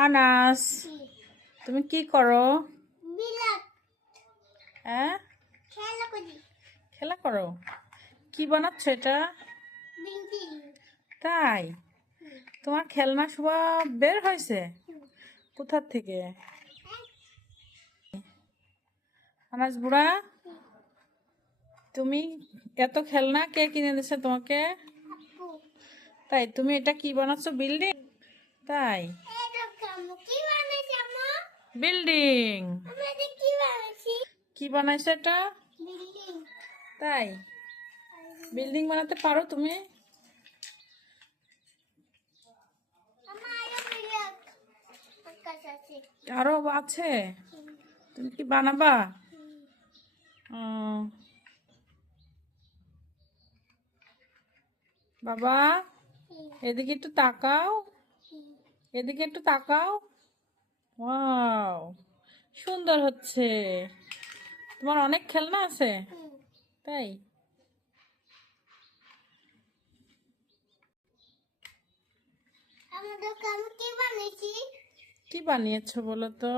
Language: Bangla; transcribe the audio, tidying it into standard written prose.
আনাস, তুমি কি করো? হ্যাঁ, খেলা করো। কি বানাচ্ছ এটা? তাই? তোমার খেলনা সব বের হয়েছে কোথার থেকে? আনাস বুড়া, তুমি এত খেলনা কে কিনে দিয়েছে তোমাকে? তাই তুমি এটা কি বানাচ্ছ? বিল্ডিং? তাই, বিল্ডিং কি বানাইছো এটা? তাই, বিল্ডিং বানাতে পারো তুমি? আরো আছে? তুমি কি বানাবা? উম, বাবা, এদিকে একটু তাকাও, এদিকে একটু তাকাও। ওয়াও, সুন্দর হচ্ছে। তোমার অনেক খেলনা আছে? তাই, কি বানিয়েছো বলো তো?